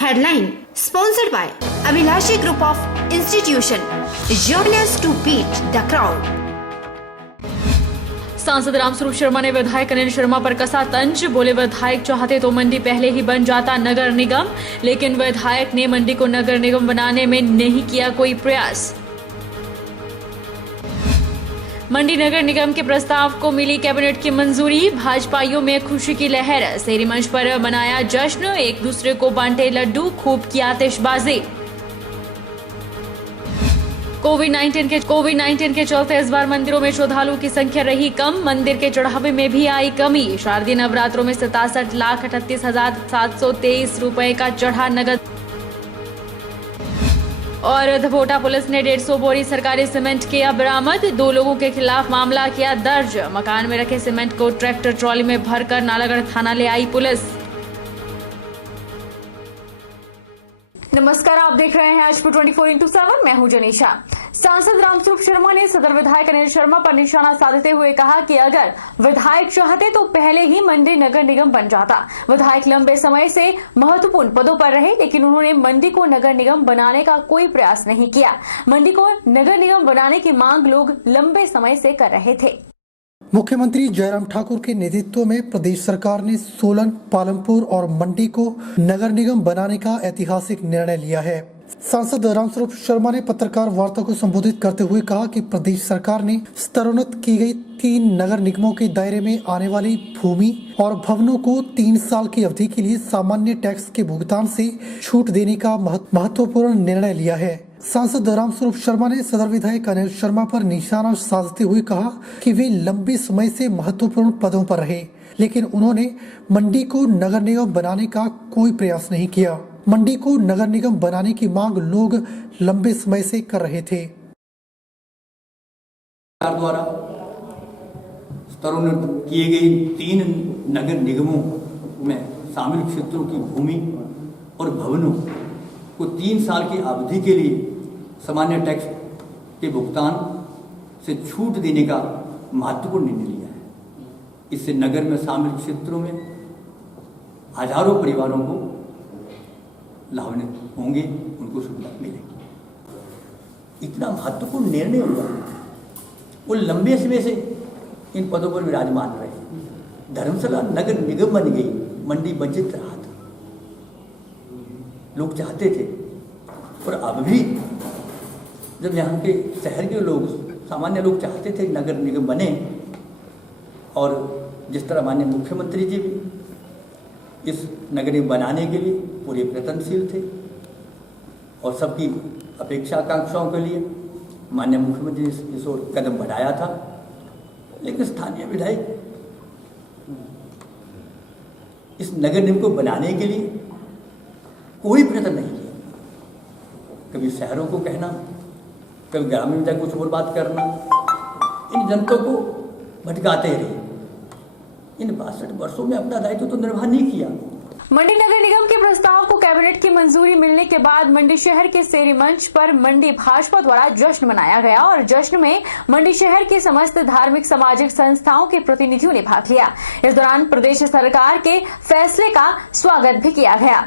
Headline sponsored by Abhilashi Group of Institution. Join us to beat the crowd. सांसद रामस्वरूप शर्मा ने विधायक अनिल शर्मा पर कसा तंज। बोले विधायक चाहते तो मंडी पहले ही बन जाता नगर निगम, लेकिन विधायक ने मंडी को नगर निगम बनाने में नहीं किया कोई प्रयास। मंडी नगर निगम के प्रस्ताव को मिली कैबिनेट की मंजूरी। भाजपाइयों में खुशी की लहर। शेरी मंच पर मनाया जश्न, एक दूसरे को बांटे लड्डू, खूब की आतिशबाजी। कोविड-19 के चलते इस बार मंदिरों में श्रद्धालुओं की संख्या रही कम। मंदिर के चढ़ावे में भी आई कमी। शारदीय नवरात्रों में 67,38,723 रुपए का चढ़ा नगद। और धपोटा पुलिस ने 150 बोरी सरकारी सीमेंट किया बरामद। 2 लोगों के खिलाफ मामला किया दर्ज। मकान में रखे सीमेंट को ट्रैक्टर ट्रॉली में भरकर नालागढ़ थाना ले आई पुलिस। नमस्कार, आप देख रहे हैं आज 24x7। मैं हूं जनीशा। सांसद रामस्वरूप शर्मा ने सदर विधायक अनिल शर्मा पर निशाना साधते हुए कहा कि अगर विधायक चाहते तो पहले ही मंडी नगर निगम बन जाता। विधायक लंबे समय से महत्वपूर्ण पदों पर रहे, लेकिन उन्होंने मंडी को नगर निगम बनाने का कोई प्रयास नहीं किया। मंडी को नगर निगम बनाने की मांग लोग लंबे समय से कर रहे थे। मुख्यमंत्री जयराम ठाकुर के नेतृत्व में प्रदेश सरकार ने सोलन, पालमपुर और मंडी को नगर निगम बनाने का ऐतिहासिक निर्णय लिया है। सांसद रामस्वरूप शर्मा ने पत्रकार वार्ता को संबोधित करते हुए कहा कि प्रदेश सरकार ने स्तरोन्नत की गई 3 नगर निगमों के दायरे में आने वाली भूमि और भवनों को 3 साल की अवधि के लिए सामान्य टैक्स के भुगतान से छूट देने का महत्वपूर्ण निर्णय लिया है। सांसद रामस्वरूप शर्मा ने सदर विधायक अनिल शर्मा पर निशाना साधते हुए कहा कि वे लंबे समय से महत्वपूर्ण पदों पर रहे, लेकिन उन्होंने मंडी को नगर निगम बनाने का कोई प्रयास नहीं किया। मंडी को नगर निगम बनाने की मांग लोग लंबे समय से कर रहे थे। सरकार द्वारा स्तरोन्नत किए गए 3 नगर निगमों में शामिल क्षेत्रों की भूमि और भवनों को 3 साल की अवधि के लिए सामान्य टैक्स के भुगतान से छूट देने का महत्वपूर्ण निर्णय लिया है। इससे नगर में शामिल क्षेत्रों में हजारों परिवारों को लाभान्वित होंगे, उनको सुविधा मिलेगी। इतना महत्वपूर्ण निर्णय हुआ, वो लंबे समय से इन पदों पर विराजमान रहे। धर्मशाला नगर निगम बन गई, मंडी वंचित रहा था। लोग चाहते थे, और अब भी जब यहाँ के शहर के लोग, सामान्य लोग चाहते थे नगर निगम बने, और जिस तरह माननीय मुख्यमंत्री जी भी इस नगर निगम बनाने के लिए पूरे प्रयत्नशील थे, और सबकी अपेक्षा आकांक्षाओं के लिए माननीय मुख्यमंत्री ने इस ओर कदम बढ़ाया था, लेकिन स्थानीय विधायक इस नगर निगम को बनाने के लिए कोई प्रयत्न नहीं किया। कभी शहरों को कहना, कभी ग्रामीण विधायक कुछ और बात करना, इन जनताओं को भटकाते रहे। इन 62 वर्षों में अपना दायित्व तो निर्वाह नहीं किया। मंडी नगर निगम के प्रस्ताव को कैबिनेट की मंजूरी मिलने के बाद मंडी शहर के शेरी मंच पर मंडी भाजपा द्वारा जश्न मनाया गया, और जश्न में मंडी शहर के समस्त धार्मिक सामाजिक संस्थाओं के प्रतिनिधियों ने भाग लिया। इस दौरान प्रदेश सरकार के फैसले का स्वागत भी किया गया।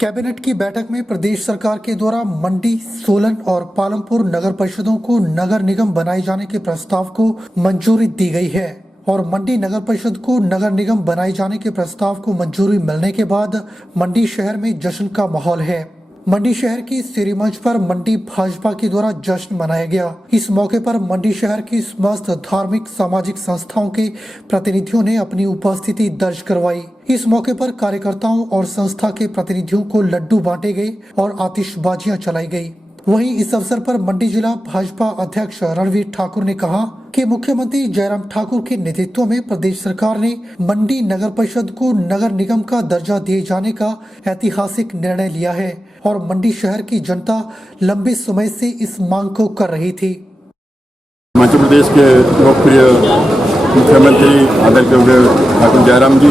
कैबिनेट की बैठक में प्रदेश सरकार के द्वारा मंडी, सोलन और पालमपुर नगर परिषदों को नगर निगम बनाए जाने के प्रस्ताव को मंजूरी दी गई है, और मंडी नगर परिषद को नगर निगम बनाए जाने के प्रस्ताव को मंजूरी मिलने के बाद मंडी शहर में जश्न का माहौल है। मंडी शहर की शेरी मंच पर मंडी भाजपा के द्वारा जश्न मनाया गया। इस मौके पर मंडी शहर की समस्त धार्मिक सामाजिक संस्थाओं के प्रतिनिधियों ने अपनी उपस्थिति दर्ज करवाई। इस मौके पर कार्यकर्ताओं और संस्था के प्रतिनिधियों को लड्डू बांटे गए और आतिशबाजियां चलाई गई। वहीं इस अवसर पर मंडी जिला भाजपा अध्यक्ष रणवीर ठाकुर ने कहा कि मुख्यमंत्री जयराम ठाकुर के नेतृत्व में प्रदेश सरकार ने मंडी नगर परिषद को नगर निगम का दर्जा दिए जाने का ऐतिहासिक निर्णय लिया है, और मंडी शहर की जनता लंबे समय से इस मांग को कर रही थी। मध्य प्रदेश के लोकप्रिय मुख्यमंत्री आदरणीय ठाकुर जयराम जी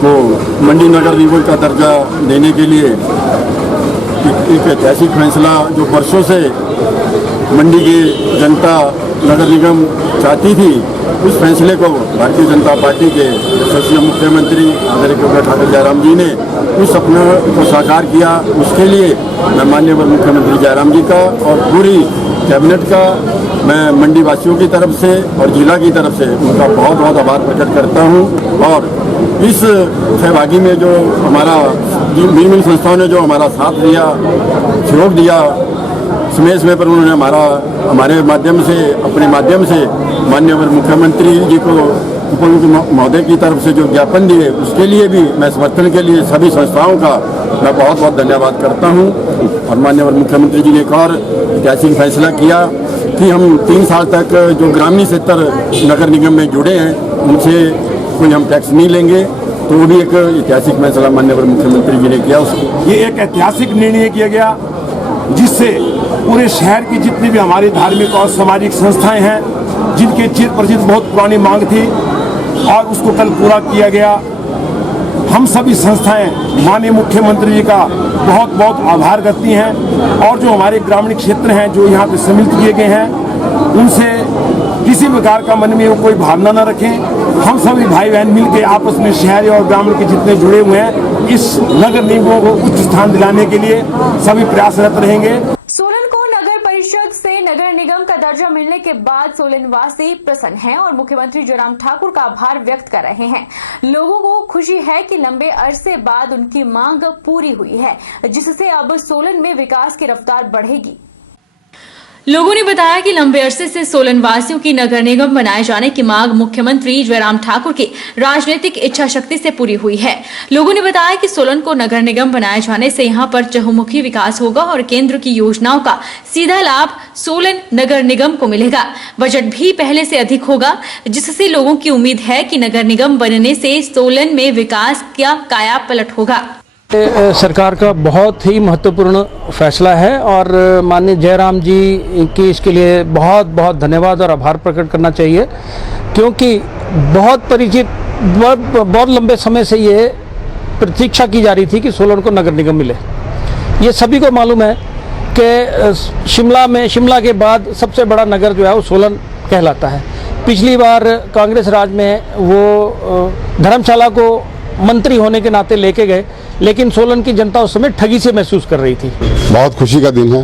को मंडी नगर निगम का दर्जा देने के लिए एक ऐतिहासिक फैसला जो वर्षों से मंडी की जनता नगर निगम चाहती थी, उस फैसले को भारतीय जनता पार्टी के यशस्वी मुख्यमंत्री आदरणीय ठाकुर जयराम जी ने उस सपने को साकार किया। उसके लिए मैं माननीय मुख्यमंत्री जयराम जी का और पूरी कैबिनेट का मैं मंडी वासियों की तरफ से और जिला की तरफ से उनका बहुत बहुत आभार प्रकट करता हूं। और इस सहभागी में जो हमारा मिल संस्थाओं ने जो हमारा साथ दिया, सहयोग दिया, समय समय पर उन्होंने हमारे माध्यम से, अपने माध्यम से माननीय मुख्यमंत्री जी को उप महोदय की तरफ से जो ज्ञापन दिए, उसके लिए भी मैं समर्थन के लिए सभी संस्थाओं का मैं बहुत बहुत धन्यवाद करता हूं। और माननीय मुख्यमंत्री जी ने एक और ऐतिहासिक फैसला किया कि हम 3 साल तक जो ग्रामीण क्षेत्र नगर निगम में जुड़े हैं उनसे कोई हम टैक्स नहीं लेंगे, तो वो भी एक ऐतिहासिक फैसला माननीय मुख्यमंत्री जी ने किया। उसको ये एक ऐतिहासिक निर्णय किया गया जिससे पूरे शहर की जितनी भी हमारी धार्मिक और सामाजिक संस्थाएं हैं, जिनके चिर परिचित बहुत पुरानी मांग थी और उसको कल पूरा किया गया। हम सभी संस्थाएं माननीय मुख्यमंत्री जी का बहुत बहुत आभार करती हैं और जो हमारे ग्रामीण क्षेत्र हैं जो यहाँ पे सम्मिलित किए गए हैं, उनसे किसी प्रकार का मन में वो कोई भावना न रखें। हम सभी भाई बहन मिलकर आपस में शहरी और ग्रामीण के जितने जुड़े हुए हैं, इस नगर निगमों को उच्च स्थान दिलाने के लिए सभी प्रयासरत रहेंगे। सोलन को नगर परिषद से नगर निगम का दर्जा मिलने के बाद सोलन वासी प्रसन्न हैं और मुख्यमंत्री जयराम ठाकुर का आभार व्यक्त कर रहे हैं। लोगों को खुशी है कि लंबे अरसे बाद उनकी मांग पूरी हुई है, जिससे अब सोलन में विकास की रफ्तार बढ़ेगी। लोगों ने बताया कि लंबे अरसे से सोलन वासियों की नगर निगम बनाए जाने की मांग मुख्यमंत्री जयराम ठाकुर की राजनीतिक इच्छा शक्ति से पूरी हुई है। लोगों ने बताया कि सोलन को नगर निगम बनाए जाने से यहां पर चहुमुखी विकास होगा और केंद्र की योजनाओं का सीधा लाभ सोलन नगर निगम को मिलेगा। बजट भी पहले से अधिक होगा, जिससे लोगों की उम्मीद है कि नगर निगम बनने से सोलन में विकास का काया पलट होगा। सरकार का बहुत ही महत्वपूर्ण फैसला है और माननीय जयराम जी की इसके लिए बहुत बहुत धन्यवाद और आभार प्रकट करना चाहिए, क्योंकि बहुत परिचित बहुत लंबे समय से ये प्रतीक्षा की जा रही थी कि सोलन को नगर निगम मिले। ये सभी को मालूम है कि शिमला के बाद सबसे बड़ा नगर जो है वो सोलन कहलाता है। पिछली बार कांग्रेस राज में वो धर्मशाला को मंत्री होने के नाते लेके गए, लेकिन सोलन की जनता उस समय ठगी से महसूस कर रही थी। बहुत खुशी का दिन है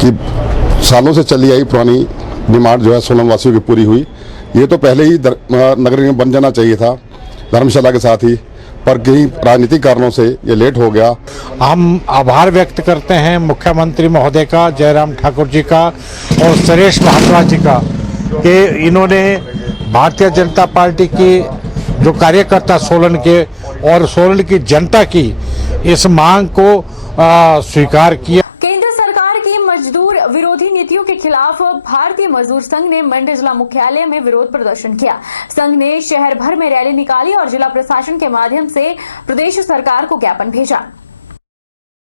कि सालों से चली आई पुरानी डिमांड जो है सोलन वासियों की पूरी हुई। ये तो पहले ही नगर निगम बन जाना चाहिए था धर्मशाला के साथ ही, पर कई राजनीतिक कारणों से ये लेट हो गया। हम आभार व्यक्त करते हैं मुख्यमंत्री महोदय का, जयराम ठाकुर जी का और सुरेश महाराज जी का, कि इन्होंने भारतीय जनता पार्टी की जो कार्यकर्ता सोलन के और सोलन की जनता की इस मांग को स्वीकार किया। केंद्र सरकार की मजदूर विरोधी नीतियों के खिलाफ भारतीय मजदूर संघ ने मंडी जिला मुख्यालय में विरोध प्रदर्शन किया। संघ ने शहर भर में रैली निकाली और जिला प्रशासन के माध्यम से प्रदेश सरकार को ज्ञापन भेजा।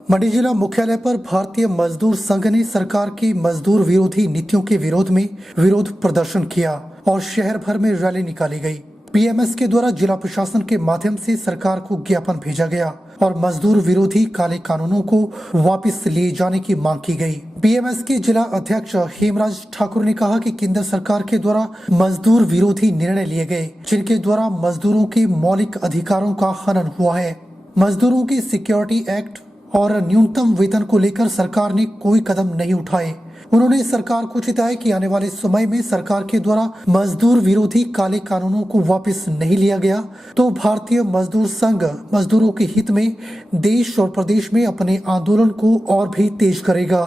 मंडी जिला मुख्यालय पर भारतीय मजदूर संघ ने सरकार की मजदूर विरोधी नीतियों के विरोध में विरोध प्रदर्शन किया और शहर भर में रैली निकाली गई। पीएमएस के द्वारा जिला प्रशासन के माध्यम से सरकार को ज्ञापन भेजा गया और मजदूर विरोधी काले कानूनों को वापस लिए जाने की मांग की गई। पीएमएस के जिला अध्यक्ष हेमराज ठाकुर ने कहा कि केंद्र सरकार के द्वारा मजदूर विरोधी निर्णय लिए गए, जिनके द्वारा मजदूरों के मौलिक अधिकारों का हनन हुआ है। मजदूरों के सिक्योरिटी एक्ट और न्यूनतम वेतन को लेकर सरकार ने कोई कदम नहीं उठाए। उन्होंने सरकार को चिताया कि आने वाले समय में सरकार के द्वारा मजदूर विरोधी काले कानूनों को वापस नहीं लिया गया तो भारतीय मजदूर संघ मजदूरों के हित में देश और प्रदेश में अपने आंदोलन को और भी तेज करेगा।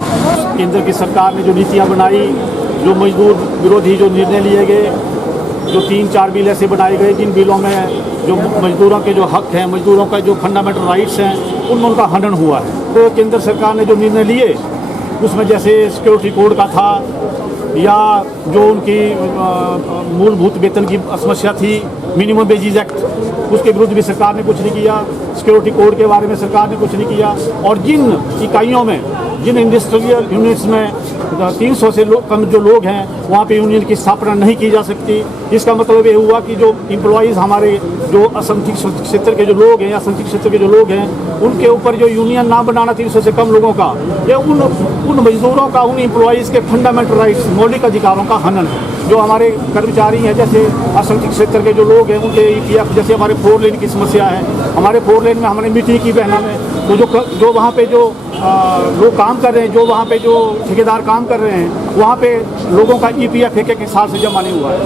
केंद्र की सरकार ने जो नीतियां बनाई, जो मजदूर विरोधी जो निर्णय लिए गए, जो 3-4 बिल ऐसे बनाए गए जिन बिलों में जो मजदूरों के जो हक हैं, मजदूरों का जो फंडामेंटल राइट्स हैं, उनमें उनका हनन हुआ है। तो केंद्र सरकार ने जो निर्णय लिए उसमें जैसे सिक्योरिटी कोड का था या जो उनकी मूलभूत वेतन की समस्या थी, मिनिमम वेजेस एक्ट, उसके विरुद्ध भी सरकार ने कुछ नहीं किया। सिक्योरिटी कोड के बारे में सरकार ने कुछ नहीं किया और जिन इकाइयों में, जिन इंडस्ट्रियल यूनिट्स में 300 से कम जो लोग हैं वहाँ पे यूनियन की स्थापना नहीं की जा सकती। इसका मतलब ये हुआ कि जो एम्प्लॉइज़ हमारे जो असंगठित क्षेत्र के जो लोग हैं या संगठित क्षेत्र के जो लोग हैं उनके ऊपर जो यूनियन ना बनाना 300 से कम लोगों का, ये उन मजदूरों का, उन एम्प्लॉइज़ के फंडामेंटल राइट्स, मौलिक अधिकारों का हनन है। जो हमारे कर्मचारी हैं, जैसे असंगठित क्षेत्र के जो लोग हैं उनके EPF, जैसे हमारे 4 लेन की समस्या है, हमारे 4 लेन में हमने मीटिंग की बहना में, तो जो वहाँ पे जो लोग काम कर रहे हैं, जो वहाँ पे जो ठेकेदार काम कर रहे हैं, वहाँ पे लोगों का EPF एक साल से जमा नहीं हुआ है।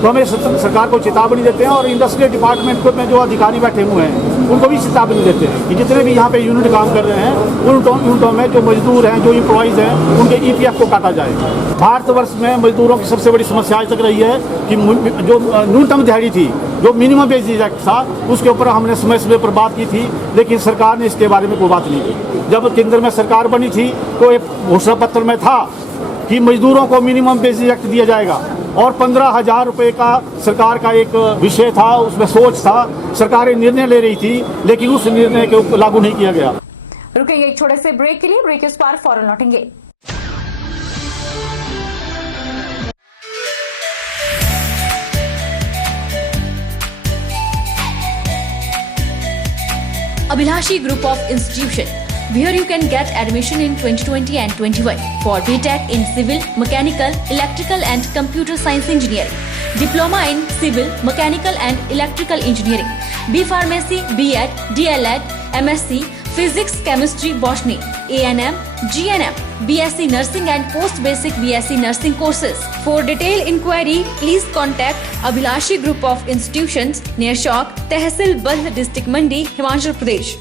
तो हमें सरकार को चेतावनी देते हैं और इंडस्ट्रियल डिपार्टमेंट में जो अधिकारी बैठे हुए हैं उनको भी चेतावनी देते हैं कि जितने भी यहाँ पे यूनिट काम कर रहे हैं उन यूनिटों में जो मजदूर हैं, जो एम्प्लॉइज़ हैं, उनके EPF को काटा जाए। भारतवर्ष में मजदूरों की सबसे बड़ी समस्या आज तक रही है कि जो न्यूनतम दिहाड़ी थी, जो मिनिमम वेजेज एक्ट था, उसके ऊपर हमने समय समय पर बात की थी, लेकिन सरकार ने इसके बारे में कोई बात नहीं की। जब केंद्र में सरकार बनी थी तो एक घोषणा पत्र में था कि मजदूरों को मिनिमम वेजेज एक्ट दिया जाएगा और 15,000 रुपये का सरकार का एक विषय था, उसमें सोच था, सरकारें निर्णय ले रही थी, लेकिन उस निर्णय को लागू नहीं किया गया। रुकेंगे एक छोटे से ब्रेक के लिए, ब्रेक के पार फौरन लौटेंगे। Abhilashi Group of Institution, where you can get admission in 2020 and 21 for BTech in Civil, Mechanical, Electrical and Computer Science Engineering, Diploma in Civil, Mechanical and Electrical Engineering, B Pharmacy, B.Ed, D.L.Ed, MSc, Physics, Chemistry, Botany, A&M, GNM, BSc Nursing and Post Basic BSc Nursing courses. For detailed inquiry, please contact Abhilashi Group of Institutions near Chowk, Tehsil Bald, District Mandi, Himachal Pradesh.